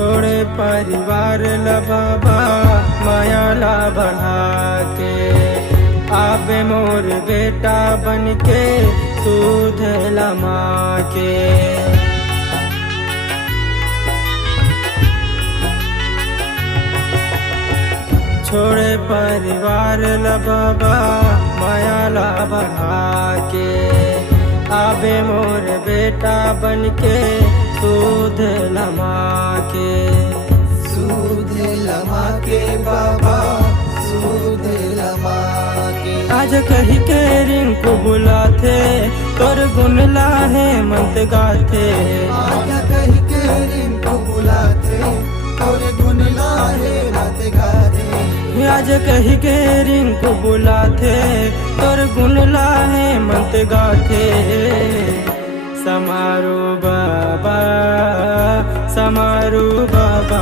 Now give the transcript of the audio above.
छोड़े परिवार ला बाबा माया ला बढ़ा के, आबे मोर बेटा बन के सूद लमा के। छोड़े परिवार ला बाबा माया ला बढ़ा के, आबे मोर बेटा बन के सूद लमा के। सूद लमा के बाबा सूद लमा के। आज कही के रिंकू बुलाथे तोर गुन लाहे मंत गाथे। आज कही के रिंकू बुलाथे तोर गुन लाहे मंत गाथे। आज कही के रिंकू बुलाथे तोर गुन लाहे मंत गाथे। समारो बाबा समारो बाबा।